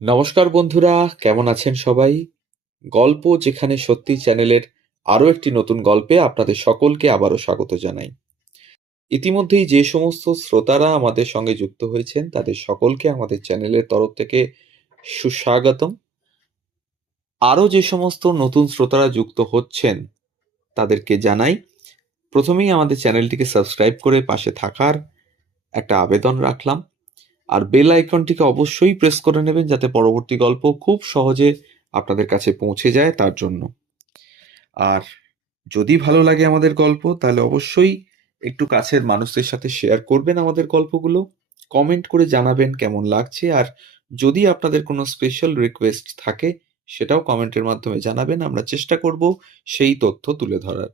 নমস্কার বন্ধুরা, কেমন আছেন সবাই? গল্প যেখানে সত্যি চ্যানেলের আরও একটি নতুন গল্পে আপনাদের সকলকে আবারও স্বাগত জানাই। ইতিমধ্যেই যে সমস্ত শ্রোতারা আমাদের সঙ্গে যুক্ত হয়েছেন, তাদের সকলকে আমাদের চ্যানেলের তরফ থেকে সুস্বাগতম। আরও যে সমস্ত নতুন শ্রোতারা যুক্ত হচ্ছেন, তাদেরকে জানাই, প্রথমেই আমাদের চ্যানেলটিকে সাবস্ক্রাইব করে পাশে থাকার একটা আবেদন রাখলাম। আর বেল আইকনটিকে অবশ্যই প্রেস করে নেবেন যাতে পরবর্তী গল্প খুব সহজে আপনাদের কাছে পৌঁছে যায় তার জন্য। আর যদি ভালো লাগে আমাদের গল্প, তাহলে অবশ্যই একটু কাছের মানুষদের সাথে শেয়ার করবেন আমাদের গল্পগুলো। কমেন্ট করে জানাবেন কেমন লাগছে। আর যদি আপনাদের কোনো স্পেশাল রিকোয়েস্ট থাকে, সেটাও কমেন্টের মাধ্যমে জানাবেন। আমরা চেষ্টা করব সেই তথ্য তুলে ধরার।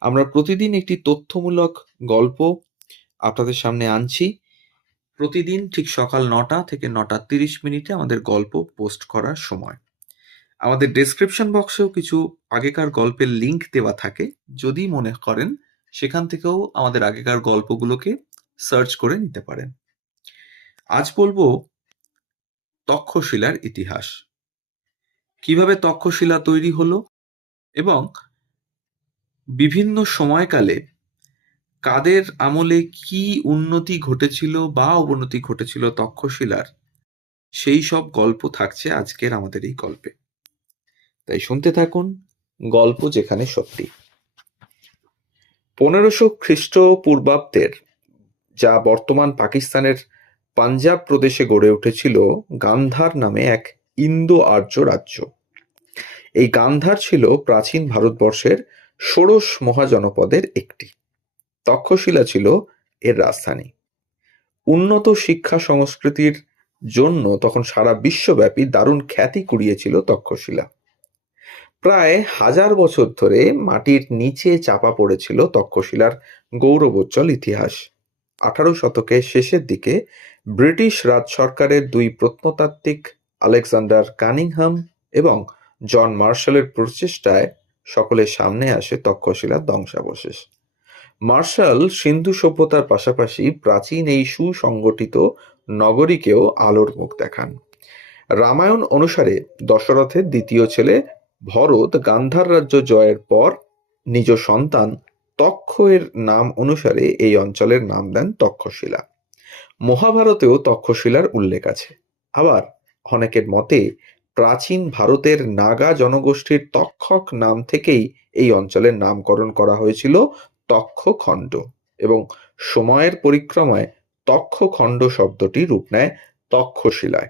আমরা প্রতিদিন একটি তথ্যমূলক গল্প আপনাদের সামনে আনছি। প্রতিদিন ঠিক সকাল নটা থেকে নটা তিরিশ মিনিটে আমাদের গল্প পোস্ট করার সময়। আমাদের ডেসক্রিপশন বক্সেও কিছু আগেকার গল্পের লিংক দেওয়া থাকে। যদি মনে করেন, সেখান থেকেও আমাদের আগেকার গল্পগুলোকে সার্চ করে নিতে পারেন। আজ বলব তক্ষশিলার ইতিহাস। কীভাবে তক্ষশিলা তৈরি হলো এবং বিভিন্ন সময়কালে কাদের আমলে কি উন্নতি ঘটেছিল বা অবনতি ঘটেছিল তক্ষশিলার? সেই সব গল্প থাকছে আজকের আমাদের এই গল্পে। তাই শুনতে থাকুন গল্প যেখানে সত্যি। পনেরোশো খ্রিস্টপূর্বাব্দের যা বর্তমান পাকিস্তানের পাঞ্জাব প্রদেশে গড়ে উঠেছিল গান্ধার নামে এক ইন্দো আর্য রাজ্য। এই গান্ধার ছিল প্রাচীন ভারতবর্ষের ষোড়শ মহাজনপদের একটি। তক্ষশিলা ছিল এর রাজধানী। উন্নত শিক্ষা সংস্কৃতির জন্য তখন সারা বিশ্বব্যাপী দারুণ খ্যাতি কুড়িয়েছিল তক্ষশিলা। প্রায় হাজার বছর ধরে মাটির নিচে চাপা পড়েছিল তক্ষশিলার গৌরবোজ্জ্বল ইতিহাস। আঠারো শতকের শেষের দিকে ব্রিটিশ রাজ সরকারের দুই প্রত্নতাত্ত্বিক আলেকজান্ডার কানিংহাম এবং জন মার্শালের প্রচেষ্টায় সকলের সামনে আসে তক্ষশিলার ধ্বংসাবশেষ। মার্শাল সিন্ধু সভ্যতার পাশাপাশি প্রাচীন এই সুসংগঠিত নগরীকেও আলোর মুখ দেখান। রামায়ণ অনুসারে দশরথের দ্বিতীয় ছেলে ভরত গান্ধার রাজ্য জয়ের পর নিজ সন্তান তক্ষ এর নাম অনুসারে এই অঞ্চলের নাম দেন তক্ষশিলা। মহাভারতেও তক্ষশিলার উল্লেখ আছে। আবার অনেকের মতে প্রাচীন ভারতের নাগা জনগোষ্ঠীর তক্ষক নাম থেকেই এই অঞ্চলের নামকরণ করা হয়েছিল তক্ষখণ্ড এবং সময়ের পরিক্রমায় তক্ষখণ্ড শব্দটি রূপ নেয় তক্ষশিলায়।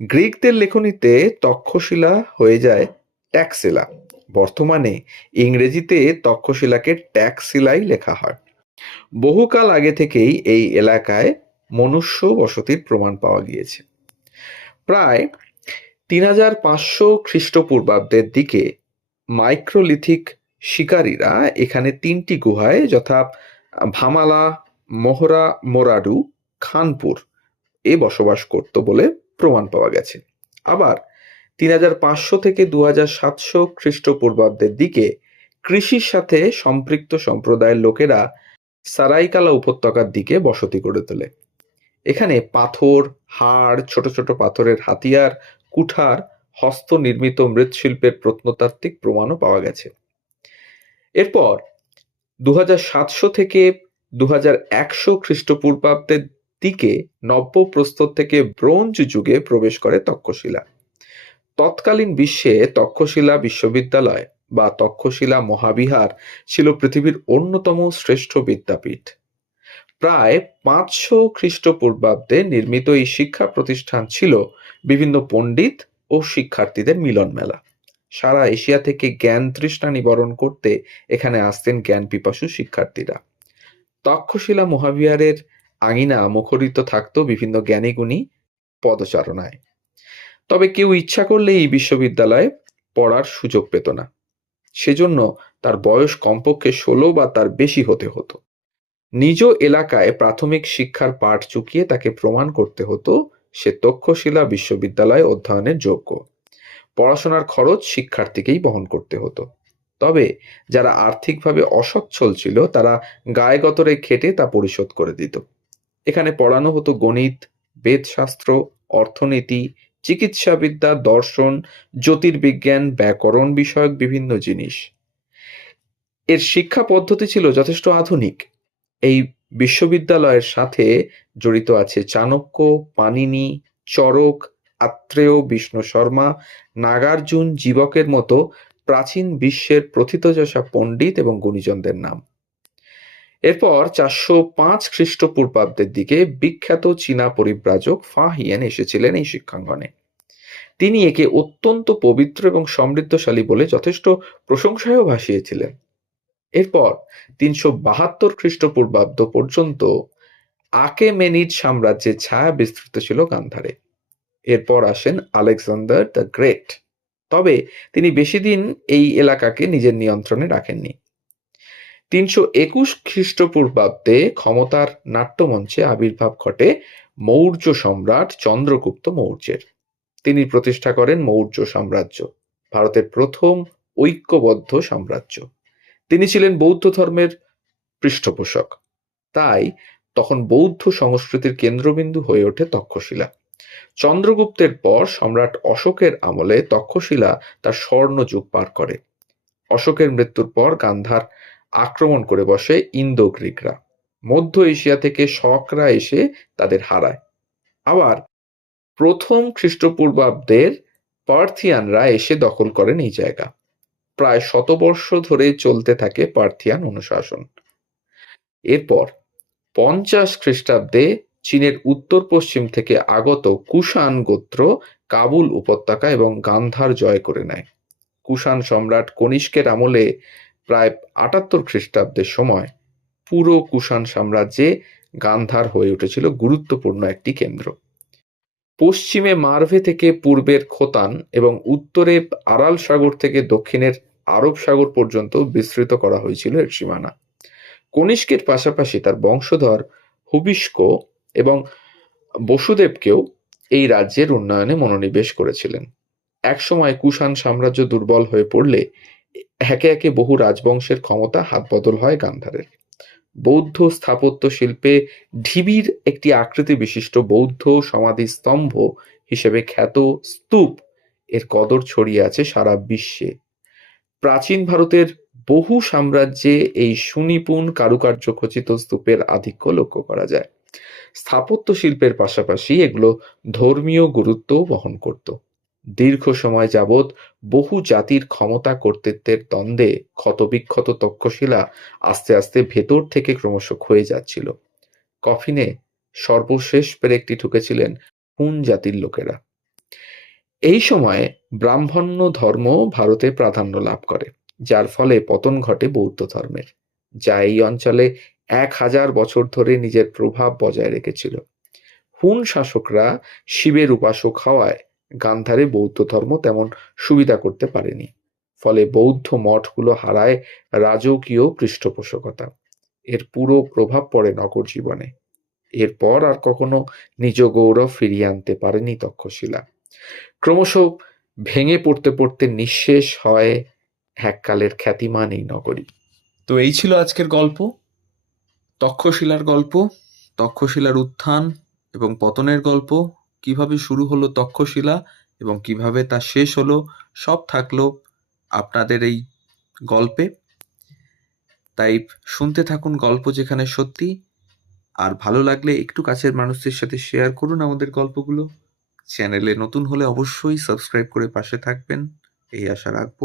গ্রিকদের লেখনীতে তক্ষশিলা হয়ে যায় ট্যাক্সিলা। বর্তমানে ইংরেজিতে তক্ষশিলাকে ট্যাক্সিলাই লেখা হয়। বহুকাল আগে থেকেই এই এলাকায় মনুষ্য বসতির প্রমাণ পাওয়া গিয়েছে। প্রায় তিন হাজার পাঁচশো খ্রিস্টপূর্বাব্দের দিকে মাইক্রোলিথিক শিকারীরা এখানে তিনটি গুহায় যথা ভামালা, মোহরা, মোরাডু, খানপুর এ বসবাস করত বলে প্রমাণ পাওয়া গেছে। আবার তিন হাজার পাঁচশো থেকে দু হাজার সাতশো খ্রিস্টপূর্বাব্দের দিকে কৃষির সাথে সম্পৃক্ত সম্প্রদায়ের লোকেরা সারাইকালা উপত্যকার দিকে বসতি গড়ে তোলে। এখানে পাথর, হাড়, ছোট ছোট পাথরের হাতিয়ার, কুঠার, হস্ত নির্মিত মৃৎশিল্পের প্রত্নতাত্ত্বিক প্রমাণও পাওয়া গেছে। এরপর দু সাতশো থেকে দু একশো খ্রিস্টপূর্বাব্দের দিকে নব্য প্রস্তর থেকে ব্রোঞ্জ যুগে প্রবেশ করে তক্ষশিলা। তৎকালীন বিশ্বে তক্ষশিলা বিশ্ববিদ্যালয় বা তক্ষশিলা মহাবিহার ছিল পৃথিবীর অন্যতম শ্রেষ্ঠ বিদ্যাপীঠ। প্রায় পাঁচশো খ্রিস্টপূর্বাব্দে নির্মিত এই শিক্ষা প্রতিষ্ঠান ছিল বিভিন্ন পণ্ডিত ও শিক্ষার্থীদের মিলন মেলা সারা এশিয়া থেকে জ্ঞান তৃষ্ণা নিবারণ করতে এখানে আসতেন জ্ঞান পিপাসু শিক্ষার্থীরা। তক্ষশিলা মহাবিহারের আঙিনা মুখরিত থাকত বিভিন্ন জ্ঞানীগুণী পদচারণায়। তবে কেউ ইচ্ছা করলে এই বিশ্ববিদ্যালয়ে পড়ার সুযোগ পেত না। সেজন্য তার বয়স কমপক্ষে ষোলো বা তার বেশি হতে হতো। নিজ এলাকায় প্রাথমিক শিক্ষার পাঠ চুকিয়ে তাকে প্রমাণ করতে হতো সে তক্ষশিলা বিশ্ববিদ্যালয়ে অধ্যয়নের যোগ্য। পড়াশোনার খরচ শিক্ষার্থীকেই বহন করতে হতো। তবে যারা আর্থিকভাবে অসচ্ছল ছিল, তারা গায়ে গতরে খেটে তা পরিশোধ করে দিত। এখানে পড়ানো হতো গণিত, বেদশাস্ত্র, অর্থনীতি, চিকিৎসাবিদ্যা, দর্শন, জ্যোতির্বিজ্ঞান, ব্যাকরণ বিষয়ক বিভিন্ন জিনিস। এর শিক্ষা পদ্ধতি ছিল যথেষ্ট আধুনিক। এই বিশ্ববিদ্যালয়ের সাথে জড়িত আছে চাণক্য পানিনি চরক আত্রেয় বিষ্ণু শর্মা, নাগার্জুন জীবকের মতো প্রাচীন বিশ্বের প্রথিতযশা পণ্ডিত এবং গুণীজনদের নাম। এরপর চারশো পাঁচ খ্রিস্টপূর্বাব্দের দিকে বিখ্যাত চীনা পরিব্রাজক ফা হিয়েন এসেছিলেন এই শিক্ষাঙ্গনে। তিনি একে অত্যন্ত পবিত্র এবং সমৃদ্ধশালী বলে যথেষ্ট প্রশংসায়ও ভাসিয়েছিলেন। এরপর তিনশো বাহাত্তর খ্রিস্টপূর্বাব্দ পর্যন্ত আকেমেনিড সাম্রাজ্যের ছায়া বিস্তৃত ছিল গান্ধারে। এরপর আসেন আলেকজান্ডার দ্য গ্রেট। তবে তিনি বেশি দিন এই এলাকাকে নিজের নিয়ন্ত্রণে রাখেননি। তিনশো একুশ খ্রিস্টপূর্বাব্দে ক্ষমতার নাট্যমঞ্চে আবির্ভাব ঘটে মৌর্য সম্রাট চন্দ্রগুপ্ত মৌর্যের। তিনি প্রতিষ্ঠা করেন মৌর্য সাম্রাজ্য, ভারতের প্রথম ঐক্যবদ্ধ সাম্রাজ্য। তিনি ছিলেন বৌদ্ধ ধর্মের পৃষ্ঠপোষক। তাই তখন বৌদ্ধ সংস্কৃতির কেন্দ্রবিন্দু হয়ে ওঠে তক্ষশিলা। চন্দ্রগুপ্তের পর সম্রাট অশোকের আমলে তক্ষশিলা তার স্বর্ণযুগ পার করে। অশোকের মৃত্যুর পর গান্ধার আক্রমণ করে বসে ইন্দো গ্রিকরা মধ্য এশিয়া থেকে শকরা এসে তাদের হারায়। আবার প্রথম খ্রিস্টপূর্বাব্দের পার্থিয়ানরা এসে দখল করেন এই জায়গা। প্রায় শতবর্ষ ধরে চলতে থাকে পার্থিয়ান অনুশাসন। এরপর পঞ্চাশ খ্রিস্টাব্দে চীনের উত্তর পশ্চিম থেকে আগত কুষাণ গোত্র কাবুল উপত্যকা এবং গান্ধার জয় করে নেয়। কুষাণ সম্রাট কনিষ্কের আমলে প্রায় আটাত্তর খ্রিস্টাব্দের সময় পুরো কুষাণ সাম্রাজ্যে গান্ধার হয়ে উঠেছিল গুরুত্বপূর্ণ একটি কেন্দ্র। পশ্চিমে মার্ভে থেকে পূর্বের খোতান এবং উত্তরে আরাল সাগর থেকে দক্ষিণের আরব সাগর পর্যন্ত বিস্তৃত করা হয়েছিল এর সীমানা। কনিষ্কের পাশাপাশি তার বংশধর হুবিস্ক এবং বসুদেবকেও এই রাজ্যের উন্নয়নে মনোনিবেশ করেছিলেন। একসময় কুষাণ সাম্রাজ্য দুর্বল হয়ে পড়লে একে একে বহু রাজবংশের ক্ষমতা হাতবদল হয় গান্ধারের। বৌদ্ধ স্থাপত্য শিল্পে ঢিবির একটি আকৃতি বিশিষ্ট বৌদ্ধ সমাধি স্তম্ভ হিসেবে খ্যাত স্তূপ এর কদর ছড়িয়ে আছে সারা বিশ্বে। প্রাচীন ভারতের বহু সাম্রাজ্যে এই সুনিপুণ কারুকার্য খচিত স্তূপের আধিক্য লক্ষ্য করা যায়। স্থাপত্য শিল্পের পাশাপাশি এগুলো ধর্মীয় গুরুত্ব বহন করত। দীর্ঘ সময় যাবৎ বহু জাতির ক্ষমতা কর্তৃত্বের দ্বন্দ্বে ক্ষতবিক্ষত তক্ষশিলা আস্তে আস্তে ভেতর থেকে ক্রমশ ক্ষয়ে যাচ্ছিল। কফিনে সর্বশেষ পেরেকটি ঠুকেছিলেন হুন জাতির লোকেরা। এই সময়ে ব্রাহ্মণ্য ধর্ম ভারতে প্রাধান্য লাভ করে, যার ফলে পতন ঘটে বৌদ্ধ ধর্মের। যা এই অঞ্চলে এক হাজার বছর ধরে নিজের প্রভাব বজায় রেখেছিল। হুন শাসকরা শিবের উপাসক হওয়ায় গান্ধারে বৌদ্ধ ধর্ম তেমন সুবিধা করতে পারেনি। ফলে বৌদ্ধ মঠগুলো হারায় রাজকীয় পৃষ্ঠপোষকতা। এর পুরো প্রভাব পড়ে নগর জীবনে। এরপর আর কখনো নিজ গৌরব ফিরিয়ে আনতে পারেনি তক্ষশিলা। ক্রমশ ভেঙে পড়তে পড়তে নিঃশেষ হয় এককালের খ্যাতিমান এই নগরী। তো এই ছিল আজকের গল্প। তক্ষশিলার গল্প, তক্ষশিলার উত্থান এবং পতনের গল্প, কীভাবে শুরু হলো তক্ষশিলা এবং কীভাবে তা শেষ হলো, সব থাকল আপনাদের এই গল্পে। তাই শুনতে থাকুন গল্প যেখানে সত্যি, আর ভালো লাগলে একটু কাছের মানুষদের সাথে শেয়ার করুন আমাদের গল্পগুলো। চ্যানেলে নতুন হলে অবশ্যই সাবস্ক্রাইব করে পাশে থাকবেন, এই আশা রাখব।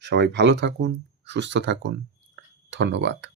সবাই ভালো থাকুন, সুস্থ থাকুন। ধন্যবাদ।